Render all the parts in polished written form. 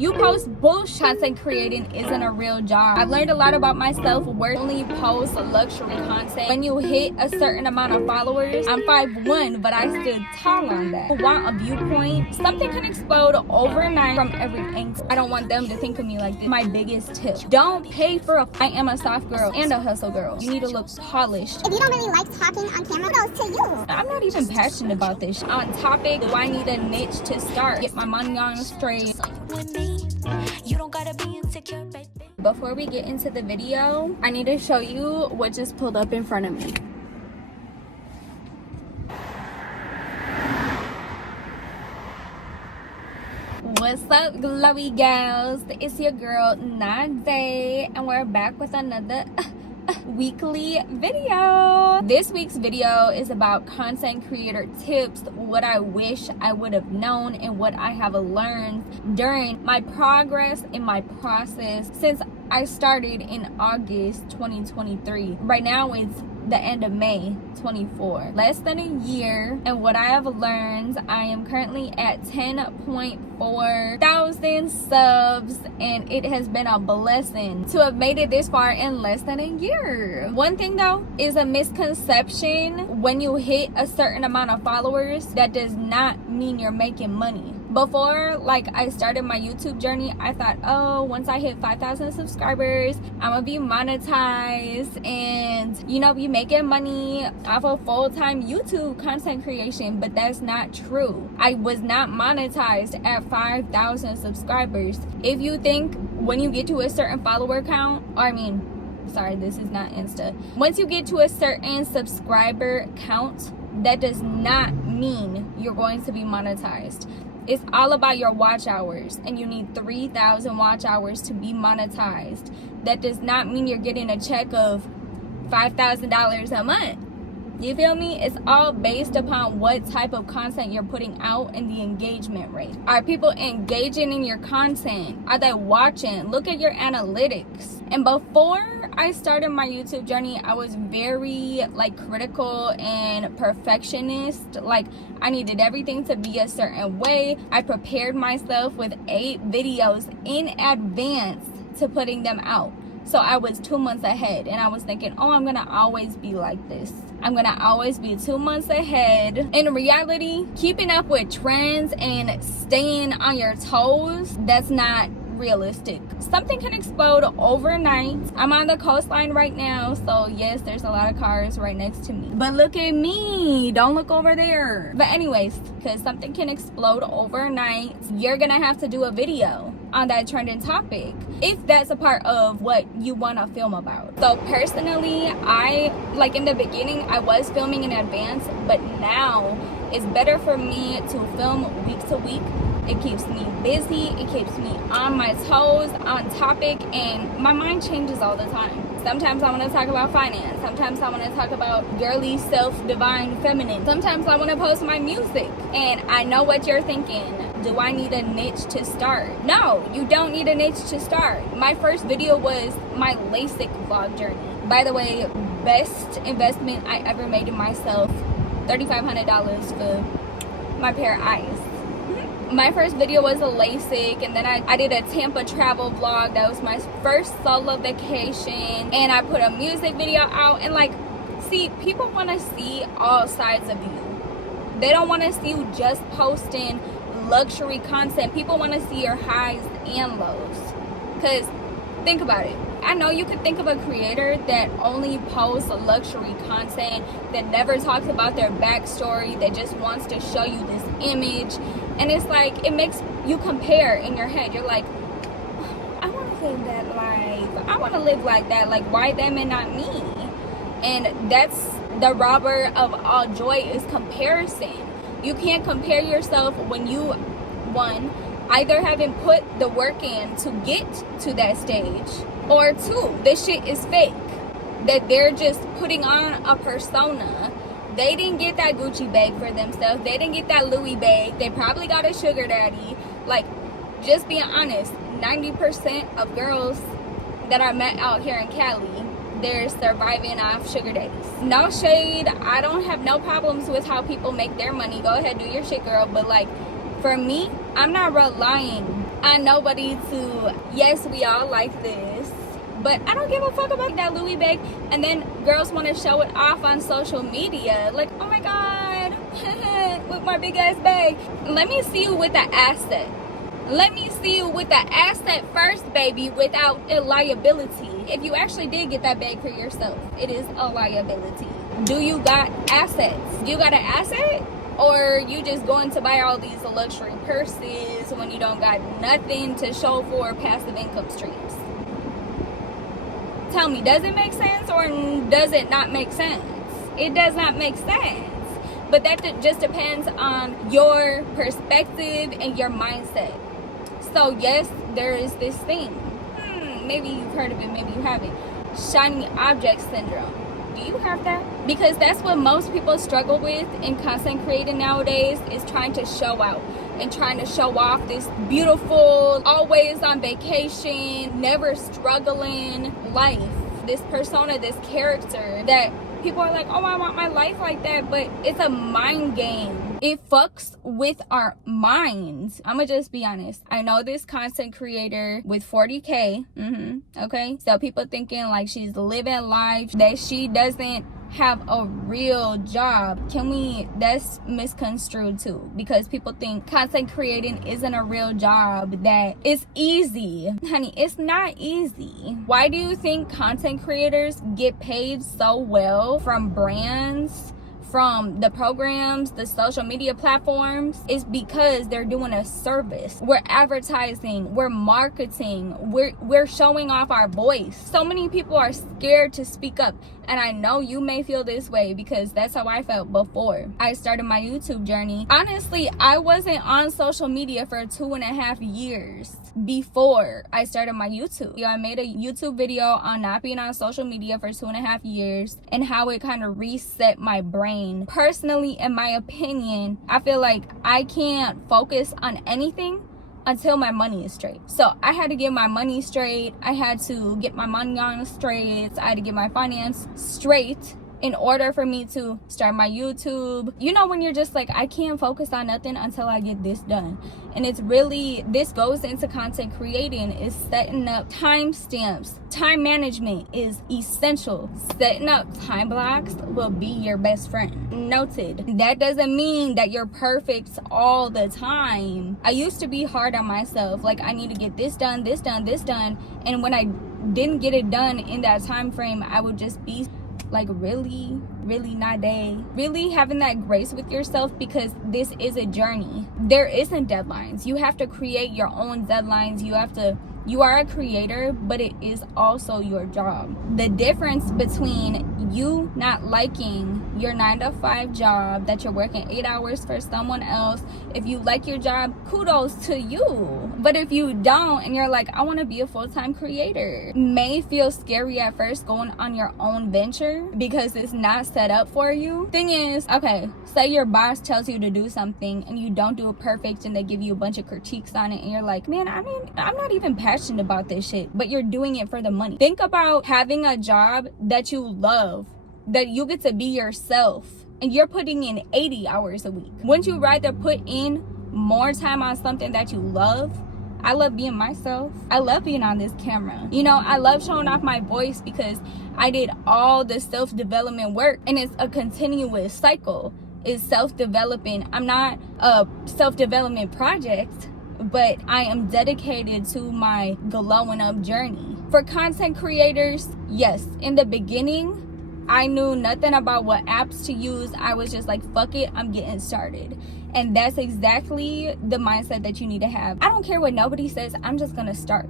You post bullshit. Content creating isn't a real job. I've learned a lot about myself. Where only post luxury content. When you hit a certain amount of followers, I'm 5'1", but I stood tall on that. Want a viewpoint? Something can explode overnight from every angle. I don't want them to think of me like this. My biggest tip: don't pay for a. I am a soft girl and a hustle girl. You need to look polished. If you don't really like talking on camera, kudos to you. I'm not even passionate about this. On topic, do I need a niche to start? Get my money on straight. You don't gotta be insecure, baby. Before we get into the video, I need to show you what just pulled up in front of me. What's up, glowy gals? It's your girl NaDay, and we're back with another weekly video. This week's video is about content creator tips, what I wish I would have known and what I have learned during my progress in my process since I started in August 2023. Right now it's the end of May 24. Less than a year, and what I have learned, I am currently at 10.4 thousand subs, and it has been a blessing to have made it this far in less than a year. One thing though is a misconception: when you hit a certain amount of followers, that does not mean you're making money. Before, like, I started my YouTube journey, I thought, oh, once I hit 5,000 subscribers, I'm gonna be monetized and, you know, be making money off of full-time YouTube content creation. But that's not true. I was not monetized at 5,000 subscribers. If you think when you get to a certain follower count, sorry, this is not Insta. Once you get to a certain subscriber count, that does not mean you're going to be monetized. It's all about your watch hours, and you need 3,000 watch hours to be monetized. That does not mean you're getting a check of $5,000 a month. You feel me? It's all based upon what type of content you're putting out and the engagement rate. Are people engaging in your content? Are they watching? Look at your analytics. And before I started my YouTube journey, I was very critical and perfectionist. Like, I needed everything to be a certain way. I prepared myself with 8 videos in advance to putting them out. So I was 2 months ahead, and I was thinking, oh, I'm gonna always be like this. I'm gonna always be 2 months ahead. In reality, keeping up with trends and staying on your toes, that's not realistic. Something can explode overnight. I'm on the coastline right now, so yes, there's a lot of cars right next to me. But look at me, don't look over there. But anyways, because something can explode overnight, you're gonna have to do a video on that trending topic if that's a part of what you want to film about. So personally, in the beginning I was filming in advance, but now it's better for me to film week to week. It keeps me busy, it keeps me on my toes, on topic, and my mind changes all the time. Sometimes I want to talk about finance. Sometimes I want to talk about girly self, divine feminine. Sometimes I want to post my music. And I know what you're thinking. Do I need a niche to start? No, you don't need a niche to start. My first video was my LASIK vlog journey. By the way, best investment I ever made in myself, $3,500 for my pair of eyes. My first video was a LASIK, and then I did a Tampa travel vlog. That was my first solo vacation, and I put a music video out. And people want to see all sides of you. They don't want to see you just posting luxury content. People want to see your highs and lows. Because think about it. I know you could think of a creator that only posts luxury content, that never talks about their backstory, that just wants to show you this image. And it's like, it makes you compare in your head. You're like, I want to live that life. I want to live like that. Like, why them and not me? And that's the robber of all joy, is comparison. You can't compare yourself when you, one, either haven't put the work in to get to that stage, or 2, this shit is fake. That they're just putting on a persona. They didn't get that Gucci bag for themselves. They didn't get that Louis bag. They probably got a sugar daddy. Like, just being honest, 90% of girls that I met out here in Cali, they're surviving off sugar daddies. No shade. I don't have no problems with how people make their money. Go ahead, do your shit, girl. But for me, I'm not relying I'm nobody to, yes, we all like this, but I don't give a fuck about that Louis bag. And then girls want to show it off on social media. Like, oh my God, with my big ass bag. Let me see you with the asset. Let me see you with the asset first, baby, without a liability. If you actually did get that bag for yourself, it is a liability. Do you got assets? You got an asset? Or you just going to buy all these luxury purses when you don't got nothing to show for passive income streams? Tell me, does it make sense or does it not make sense? It does not make sense. But that just depends on your perspective and your mindset. So yes, there is this thing. Maybe you've heard of it, maybe you haven't. Shiny object syndrome. Do you have that? Because that's what most people struggle with in content creating nowadays, is trying to show out and trying to show off this beautiful, always on vacation, never struggling life. This persona, this character that people are like, oh, I want my life like that, but it's a mind game. It fucks with our minds. I'ma just be honest. I know this content creator with 40K, okay? So people thinking like she's living life, that she doesn't have a real job. That's misconstrued too, because people think content creating isn't a real job, that it's easy. Honey, it's not easy. Why do you think content creators get paid so well from brands, from the programs, the social media platforms? Is because they're doing a service. We're advertising, we're marketing, we're showing off our voice. So many people are scared to speak up, and I know you may feel this way because that's how I felt before I started my YouTube journey. Honestly, I wasn't on social media for 2.5 years before I started my YouTube. I made a YouTube video on not being on social media for 2.5 years and how it kind of reset my brain. Personally, in my opinion, I feel like I can't focus on anything until my money is straight. So I had to get my money straight. I had to get my money on straight. I had to get my finance straight in order for me to start my YouTube. You know, when you're just like, I can't focus on nothing until I get this done. And it's really, this goes into content creating, is setting up timestamps. Time management is essential. Setting up time blocks will be your best friend. Noted. That doesn't mean that you're perfect all the time. I used to be hard on myself. Like, I need to get this done, this done, this done. And when I didn't get it done in that time frame, I would just be like, really NaDay, really having that grace with yourself, because this is a journey. There isn't deadlines. You have to create your own deadlines. You are a creator, but it is also your job. The difference between you not liking your 9-to-5 job, that you're working 8 hours for someone else, if you like your job, kudos to you. But if you don't, and you're like, I want to be a full-time creator, may feel scary at first going on your own venture because it's not set up for you. Thing is, okay, say your boss tells you to do something and you don't do it perfect, and they give you a bunch of critiques on it, and you're like, man, I'm not even passionate about this shit, but you're doing it for the money. Think about having a job that you love, that you get to be yourself, and you're putting in 80 hours a week. Wouldn't you rather put in more time on something that you love? I love being myself. I love being on this camera. You know, I love showing off my voice because I did all the self-development work, and it's a continuous cycle. It's self-developing. I'm not a self-development project, but I am dedicated to my glowing up journey. For content creators, yes, in the beginning, I knew nothing about what apps to use. I was just like, fuck it, I'm getting started. And that's exactly the mindset that you need to have. I don't care what nobody says, I'm just gonna start.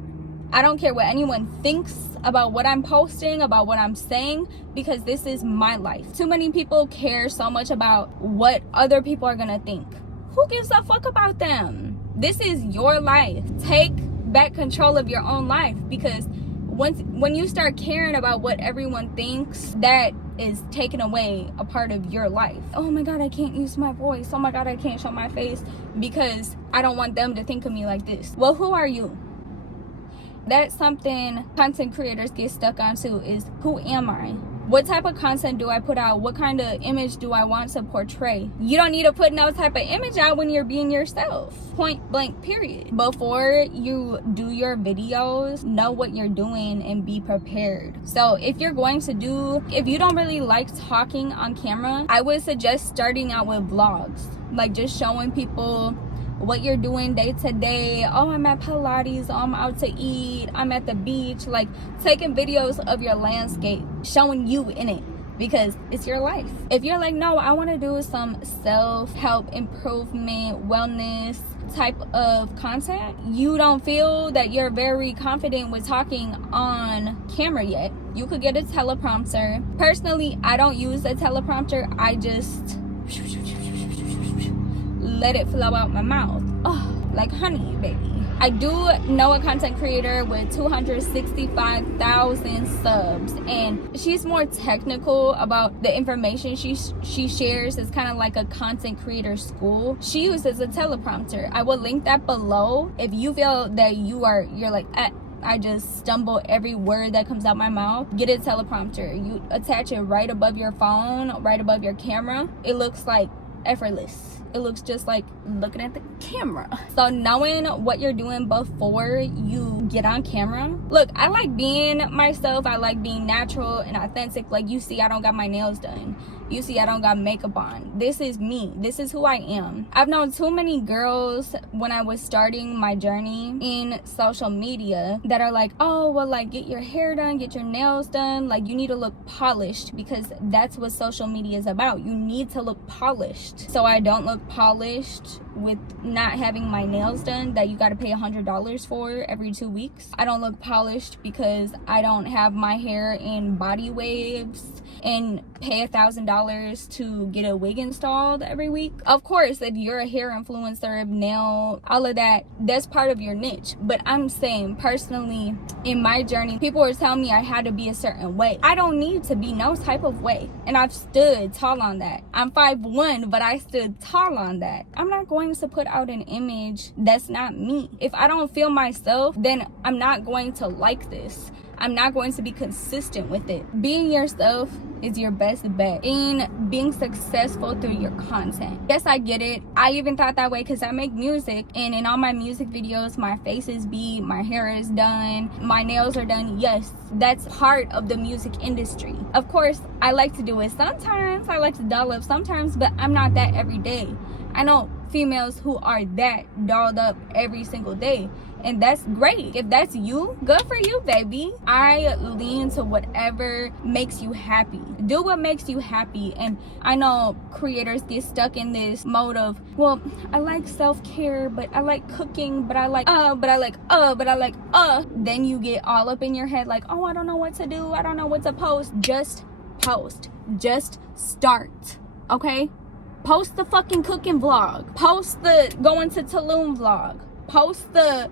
I don't care what anyone thinks about what I'm posting, about what I'm saying, because this is my life. Too many people care so much about what other people are gonna think. Who gives a fuck about them? This is your life. Take back control of your own life, because when you start caring about what everyone thinks, that is taking away a part of your life. Oh my God, I can't use my voice. Oh my God, I can't show my face because I don't want them to think of me like this. Well, who are you? That's something content creators get stuck on too, is who am I? What type of content do I put out? What kind of image do I want to portray? You don't need to put no type of image out when you're being yourself. Point blank, period. Before you do your videos, know what you're doing and be prepared. So if you don't really like talking on camera, I would suggest starting out with vlogs. Like just showing people what you're doing day to day. Oh, I'm at Pilates. Oh, I'm out to eat. I'm at the beach. Like taking videos of your landscape, showing you in it, because it's your life. If you're like, no, I want to do some self-help improvement, wellness type of content, you don't feel that you're very confident with talking on camera yet, you could get a teleprompter. Personally, I don't use a teleprompter. I just let it flow out my mouth. Oh, like honey, baby. I do know a content creator with 265,000 subs, and she's more technical about the information she shares. It's kind of like a content creator school. She uses a teleprompter. I will link that below. If you feel that you're like, I just stumble every word that comes out my mouth, get a teleprompter. You attach it right above your phone, right above your camera. It looks like effortless. It looks just like looking at the camera. So knowing what you're doing before you get on camera. Look, I like being myself. I like being natural and authentic. Like you see, I don't got my nails done. You see, I don't got makeup on. This is me. This is who I am. I've known too many girls when I was starting my journey in social media that are like, oh, well, like get your hair done, get your nails done. Like you need to look polished, because that's what social media is about. You need to look polished. So I don't look polished with not having my nails done that you got to pay $100 for every 2 weeks. I don't look polished because I don't have my hair in body waves and pay $1,000 to get a wig installed every week. Of course, if you're a hair influencer, nail, all of that, that's part of your niche. But I'm saying personally, in my journey, people were telling me I had to be a certain way. I don't need to be no type of way, and I've stood tall on that. I'm 5'1", but I stood tall on that. I'm not going to put out an image that's not me. If I don't feel myself, then I'm not going to like this. I'm not going to be consistent with it. Being yourself is your best bet in being successful through your content. Yes, I get it. I even thought that way because I make music, and in all my music videos, my face is beat, my hair is done, my nails are done. Yes, that's part of the music industry. Of course, I like to do it sometimes. I like to doll up sometimes, but I'm not that every day. I know females who are that dolled up every single day, and that's great. If that's you, good for you, baby. I lean to whatever makes you happy. Do what makes you happy. And I know creators get stuck in this mode of, well, I like self-care, but I like cooking, but I like then you get all up in your head like, oh, I don't know what to do, I don't know what to post. Just post. Just start, okay? Post the fucking cooking vlog. Post the going to Tulum vlog. Post the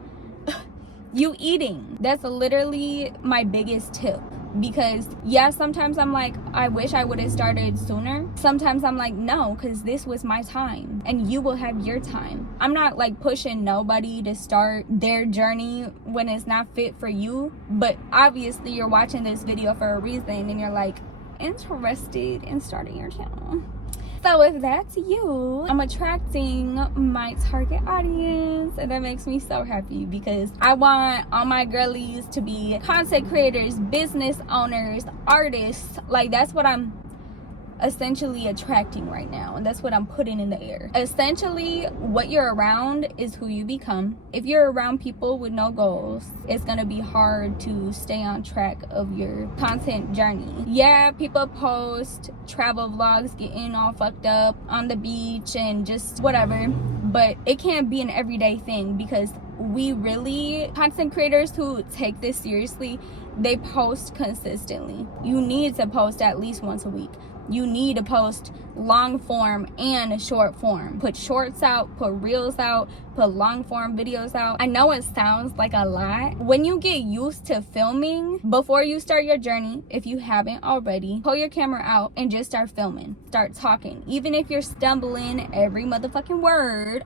you eating. That's literally my biggest tip. Because yeah, sometimes I'm like, I wish I would have started sooner. Sometimes I'm like, no, because this was my time and you will have your time. I'm not like pushing nobody to start their journey when it's not fit for you. But obviously you're watching this video for a reason and you're like interested in starting your channel. So if that's you, I'm attracting my target audience, and that makes me so happy because I want all my girlies to be content creators, business owners, artists. Like that's what I'm essentially attracting right now, and that's what I'm putting in the air. Essentially, what you're around is who you become. If you're around people with no goals, it's gonna be hard to stay on track of your content journey. Yeah, people post travel vlogs getting all fucked up on the beach and just whatever, but it can't be an everyday thing because we really, content creators who take this seriously, they post consistently. You need to post at least once a week. You need to post long form and short form. Put shorts out, put reels out, put long form videos out. I know it sounds like a lot. When you get used to filming, before you start your journey, if you haven't already, pull your camera out and just start filming. Start talking. Even if you're stumbling every motherfucking word,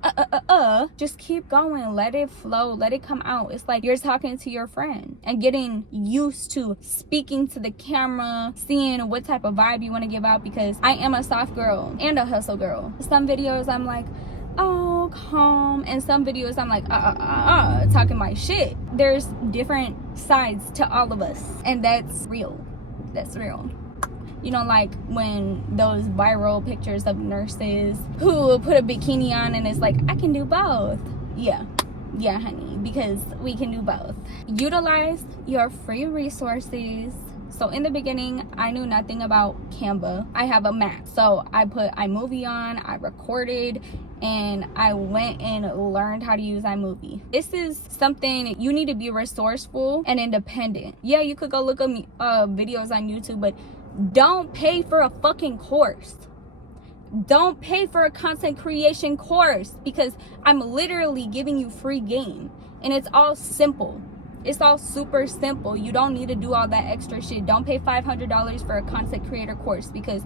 just keep going. Let it flow. Let it come out. It's like you're talking to your friend and getting used to speaking to the camera, seeing what type of vibe you want to give out, because I am a soft girl and a hustle girl. Some videos I'm like, oh, calm, and some videos I'm like, talking my shit. There's different sides to all of us, and that's real. That's real. You know, like when those viral pictures of nurses who put a bikini on and it's like, I can do both. Yeah, honey, because we can do both. Utilize your free resources. So in the beginning, I knew nothing about Canva. I have a Mac. So I put iMovie on, I recorded, and I went and learned how to use iMovie. This is something you need to be resourceful and independent. Yeah, you could go look up videos on YouTube, but don't pay for a fucking course. Don't pay for a content creation course, because I'm literally giving you free game, and it's all simple. It's all super simple. You don't need to do all that extra shit. Don't pay $500 for a content creator course, because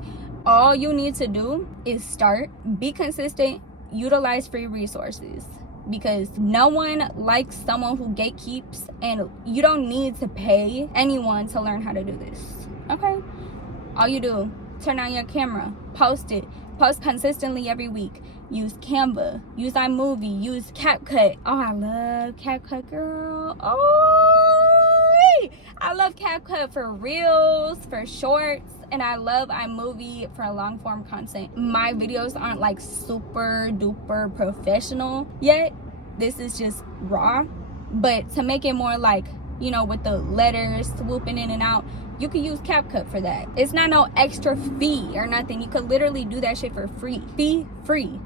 all you need to do is start, be consistent, utilize free resources, because no one likes someone who gatekeeps, and you don't need to pay anyone to learn how to do this. Okay? All you do, turn on your camera, post it. Post consistently every week. Use Canva, use iMovie, use CapCut. Oh, I love CapCut, girl. Oh, I love CapCut for reels, for shorts, and I love iMovie for long form content. My videos aren't like super duper professional yet. This is just raw, but to make it more like, you know, with the letters swooping in and out, you can use CapCut for that. It's not no extra fee or nothing. You could literally do that shit for free. Fee free.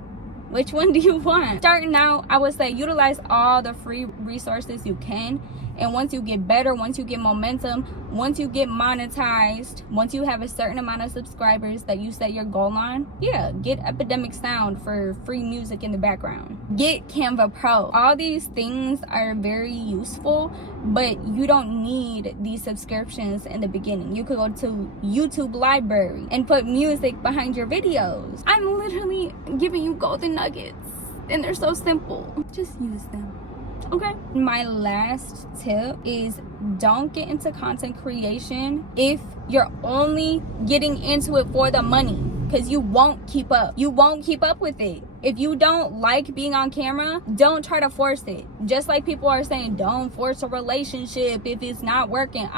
Which one do you want? Starting out, I would say utilize all the free resources you can. And once you get better, once you get momentum, once you get monetized, once you have a certain amount of subscribers that you set your goal on, yeah, get Epidemic Sound for free music in the background. Get Canva Pro. All these things are very useful, but you don't need these subscriptions in the beginning. You could go to YouTube Library and put music behind your videos. I'm literally giving you golden nuggets, and they're so simple. Just use them. Okay, my last tip is don't get into content creation if you're only getting into it for the money, because you won't keep up. You won't keep up with it. If you don't like being on camera, don't try to force it. Just like people are saying, don't force a relationship if it's not working.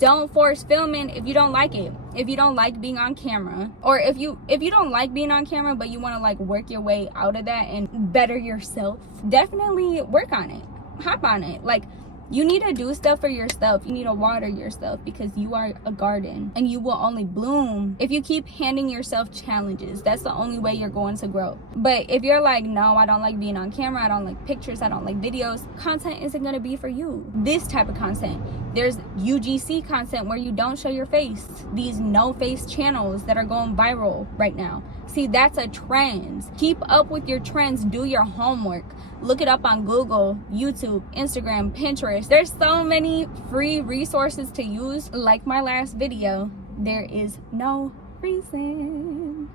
Don't force filming if you don't like it. If you don't like being on camera, or if you don't like being on camera but you want to like work your way out of that and better yourself, definitely work on it. Hop on it. Like, you need to do stuff for yourself. You need to water yourself, because you are a garden and you will only bloom if you keep handing yourself challenges. That's the only way you're going to grow. But if you're like, no, I don't like being on camera, I don't like pictures, I don't like videos, content isn't going to be for you. This type of content. There's UGC content where you don't show your face. These no face channels that are going viral right now. See, that's a trend. Keep up with your trends. Do your homework. Look it up on Google, YouTube, Instagram, Pinterest. There's so many free resources to use. Like my last video, there is no reason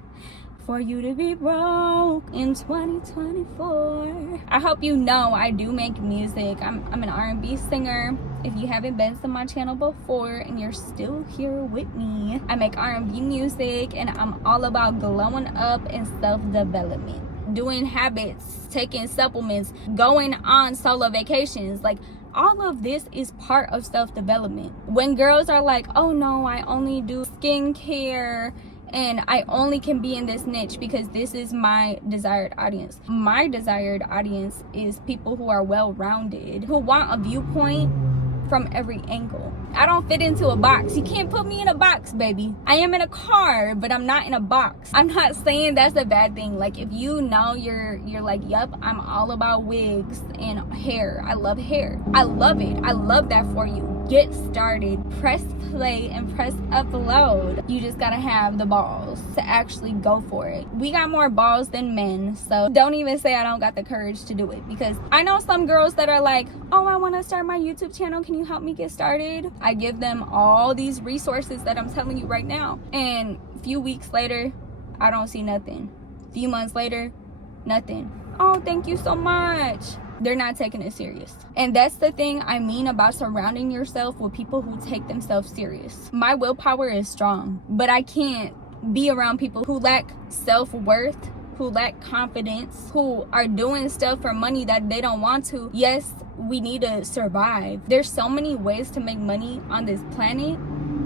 for you to be broke in 2024. I hope you know I do make music. I'm an R&B singer. If you haven't been to my channel before and you're still here with me, I make R&B music, and I'm all about glowing up and self-development, doing habits, taking supplements, going on solo vacations. Like, all of this is part of self-development. When girls are like, oh no, I only do skincare and I only can be in this niche because this is my desired audience. My desired audience is people who are well-rounded, who want a viewpoint from every angle. I don't fit into a box. You can't put me in a box, baby. I am in a car, but I'm not in a box. I'm not saying that's a bad thing. Like, if you know you're like, yep, I'm all about wigs and hair. I love hair. I love it. I love that for you. Get started. Press play and press upload. You just gotta have the balls to actually go for it. We got more balls than men, so don't even say I don't got the courage to do it, because I know some girls that are like, oh, I want to start my YouTube channel, can you help me get started? I give them all these resources that I'm telling you right now, and a few weeks later I don't see nothing. A few months later, nothing. Oh, thank you so much. They're not taking it serious. And that's the thing I mean about surrounding yourself with people who take themselves serious. My willpower is strong, but I can't be around people who lack self-worth, who lack confidence, who are doing stuff for money that they don't want to. Yes, we need to survive. There's so many ways to make money on this planet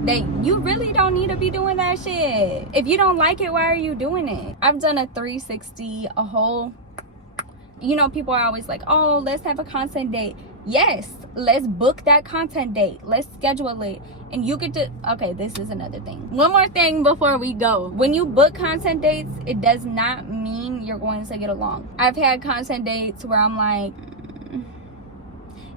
that you really don't need to be doing that shit. If you don't like it, why are you doing it? I've done a 360, a whole, you know, people are always like, oh, let's have a content date. Yes, let's book that content date. Let's schedule it. And you get to, okay, this is another thing. One more thing before we go. When you book content dates, it does not mean you're going to get along. I've had content dates where I'm like,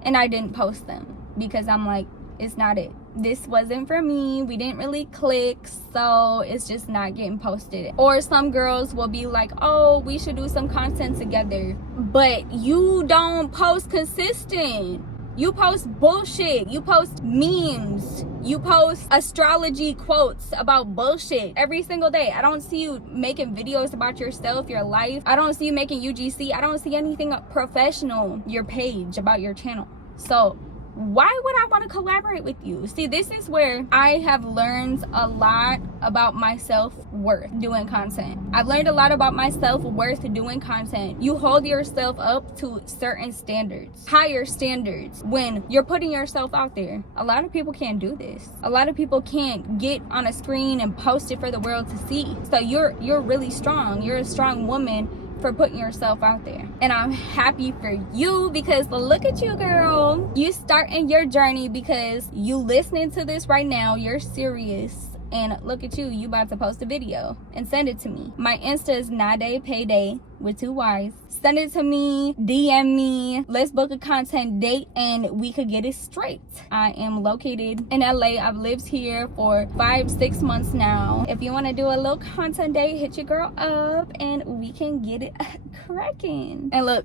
and I didn't post them because I'm like, it's not it. This wasn't for me. We didn't really click, so it's just not getting posted. Or some girls will be like, oh, we should do some content together, but you don't post consistent. You post bullshit. You post memes. You post astrology quotes about bullshit every single day. I don't see you making videos about yourself, your life. I don't see you making UGC. I don't see anything professional, your page, about your channel. So why would I want to collaborate with you? See, this is where I have learned a lot about my self-worth doing content. I've learned a lot about my self-worth doing content. You hold yourself up to certain standards, higher standards, when you're putting yourself out there. A lot of people can't do this. A lot of people can't get on a screen and post it for the world to see. So you're really strong. You're a strong woman for putting yourself out there, and I'm happy for you, because look at you, girl. You starting your journey because you listening to this right now. You're serious, and look at you. You about to post a video and send it to me. My Insta is NaDay Payday with 2 Y's. Send it to me, DM me, let's book a content date and we could get it straight. I am located in LA. I've lived here for 5-6 months now. If you want to do a little content date, hit your girl up and we can get it cracking. And look,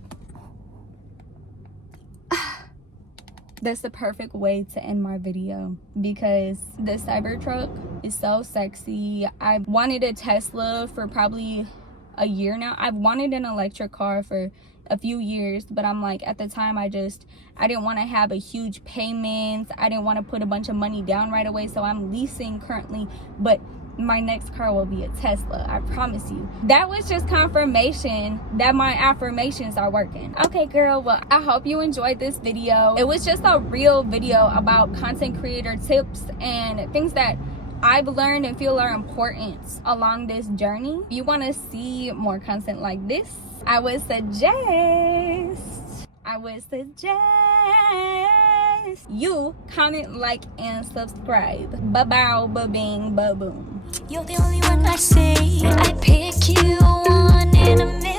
that's the perfect way to end my video, because the Cybertruck is so sexy. I wanted a Tesla for probably a year now. I've wanted an electric car for a few years, but I'm like, at the time I didn't want to have a huge payment. I didn't want to put a bunch of money down right away, so I'm leasing currently, but my next car will be a Tesla, I promise you. That was just confirmation that my affirmations are working. Okay, girl, well, I hope you enjoyed this video. It was just a real video about content creator tips and things that I've learned and feel are important along this journey. If you want to see more content like this, I would suggest you comment, like, and subscribe. Ba-bow, ba-bing, ba-boom. You're the only one I see. I pick you one in a million.